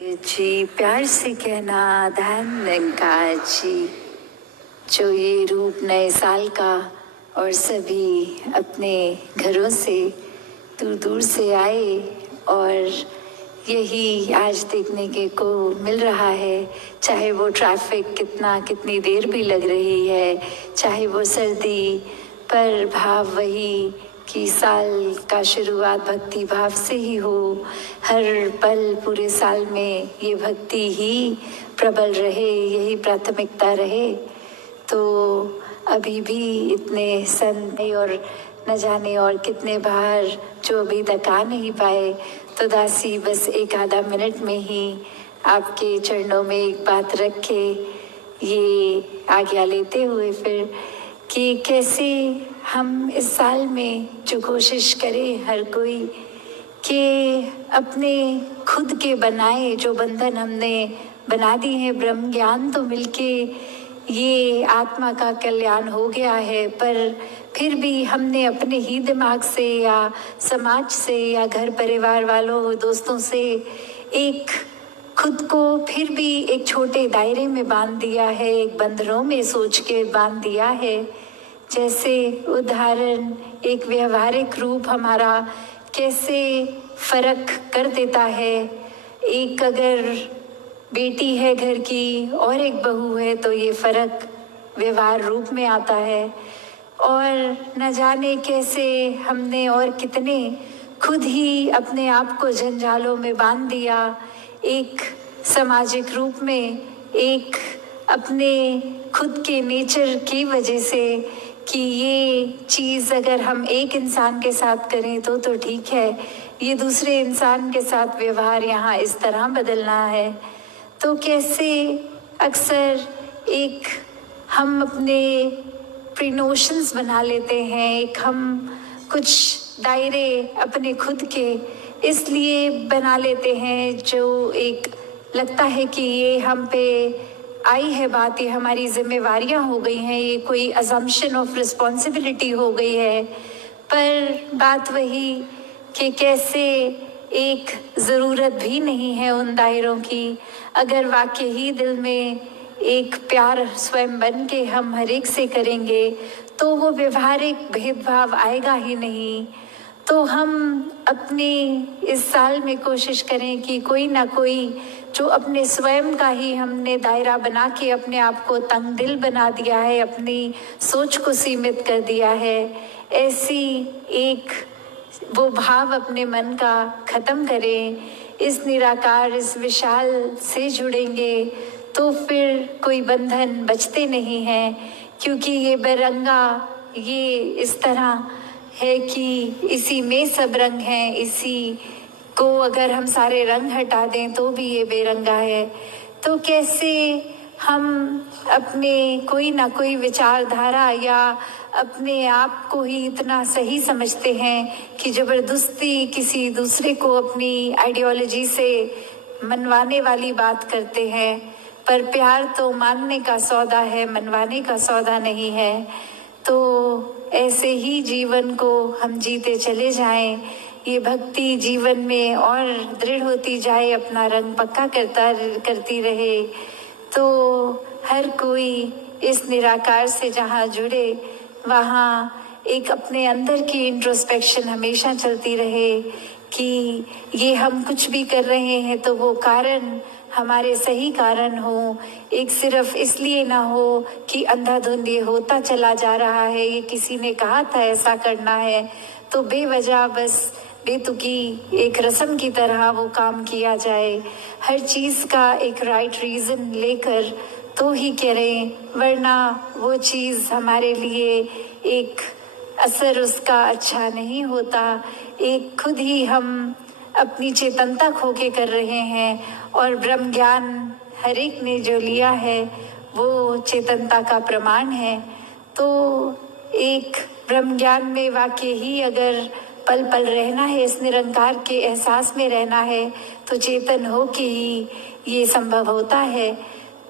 जी प्यार से कहना धन्यकार जी, जो ये रूप नए साल का और सभी अपने घरों से दूर दूर से आए और यही आज देखने के को मिल रहा है। चाहे वो ट्रैफिक कितनी देर भी लग रही है, चाहे वो सर्दी, पर भाव वही कि साल का शुरुआत भक्ति भाव से ही हो। हर पल पूरे साल में ये भक्ति ही प्रबल रहे, यही प्राथमिकता रहे। तो अभी भी इतने संत और न जाने और कितने बाहर जो अभी तक आ नहीं पाए, तो दासी बस एक आधा मिनट में ही आपके चरणों में एक बात रख के ये आज्ञा लेते हुए फिर कि कैसे हम इस साल में जो कोशिश करें हर कोई कि अपने खुद के बनाए जो बंधन हमने बना दी है, ब्रह्म ज्ञान तो मिलके ये आत्मा का कल्याण हो गया है, पर फिर भी हमने अपने ही दिमाग से या समाज से या घर परिवार वालों दोस्तों से एक खुद को फिर भी एक छोटे दायरे में बांध दिया है, एक बंधनों में सोच के बांध दिया है। जैसे उदाहरण एक व्यवहारिक रूप हमारा कैसे फर्क कर देता है। एक अगर बेटी है घर की और एक बहू है तो ये फर्क व्यवहार रूप में आता है। और न जाने कैसे हमने और कितने खुद ही अपने आप को जंजालों में बांध दिया, एक सामाजिक रूप में, एक अपने खुद के नेचर की वजह से कि ये चीज़ अगर हम एक इंसान के साथ करें तो ठीक है, ये दूसरे इंसान के साथ व्यवहार यहाँ इस तरह बदलना है। तो कैसे अक्सर एक हम अपने प्रीनोशंस बना लेते हैं, एक हम कुछ दायरे अपने खुद के इसलिए बना लेते हैं जो एक लगता है कि ये हम पे आई है बात, ये हमारी जिम्मेवारियां हो गई हैं, ये कोई अजम्पशन ऑफ रिस्पॉन्सिबिलिटी हो गई है। पर बात वही कि कैसे एक ज़रूरत भी नहीं है उन दायरों की। अगर वाकई ही दिल में एक प्यार स्वयं बन के हम हर एक से करेंगे तो वो व्यवहारिक भेदभाव आएगा ही नहीं। तो हम अपने इस साल में कोशिश करें कि कोई ना कोई जो अपने स्वयं का ही हमने दायरा बना के अपने आप को तंग दिल बना दिया है, अपनी सोच को सीमित कर दिया है, ऐसी एक वो भाव अपने मन का ख़त्म करें। इस निराकार, इस विशाल से जुड़ेंगे तो फिर कोई बंधन बचते नहीं हैं, क्योंकि ये बेरंगा ये इस तरह है कि इसी में सब रंग हैं। इसी को अगर हम सारे रंग हटा दें तो भी ये बेरंगा है। तो कैसे हम अपने कोई ना कोई विचारधारा या अपने आप को ही इतना सही समझते हैं कि ज़बरदस्ती किसी दूसरे को अपनी आइडियोलॉजी से मनवाने वाली बात करते हैं। पर प्यार तो मानने का सौदा है, मनवाने का सौदा नहीं है। तो ऐसे ही जीवन को हम जीते चले जाएं, ये भक्ति जीवन में और दृढ़ होती जाए, अपना रंग पक्का करती रहे। तो हर कोई इस निराकार से जहाँ जुड़े वहाँ एक अपने अंदर की इंट्रोस्पेक्शन हमेशा चलती रहे कि ये हम कुछ भी कर रहे हैं तो वो कारण हमारे सही कारण हो, एक सिर्फ इसलिए ना हो कि अंधाधुंध ये होता चला जा रहा है, ये किसी ने कहा था ऐसा करना है तो बेवजह बस बेतुकी एक रस्म की तरह वो काम किया जाए। हर चीज़ का एक राइट रीज़न लेकर तो ही करें, वरना वो चीज़ हमारे लिए एक असर उसका अच्छा नहीं होता। एक खुद ही हम अपनी चेतनता खो के कर रहे हैं और ब्रह्म ज्ञान हर एक ने जो लिया है वो चेतनता का प्रमाण है। तो एक ब्रह्म ज्ञान में वाकई ही अगर पल पल रहना है, इस निरंकार के एहसास में रहना है तो चेतन हो के ही ये संभव होता है।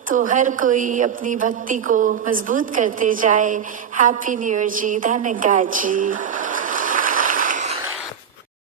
तो हर कोई अपनी भक्ति को मजबूत करते जाए। हैप्पी न्यू ईयर जी, धन्यवाद जी।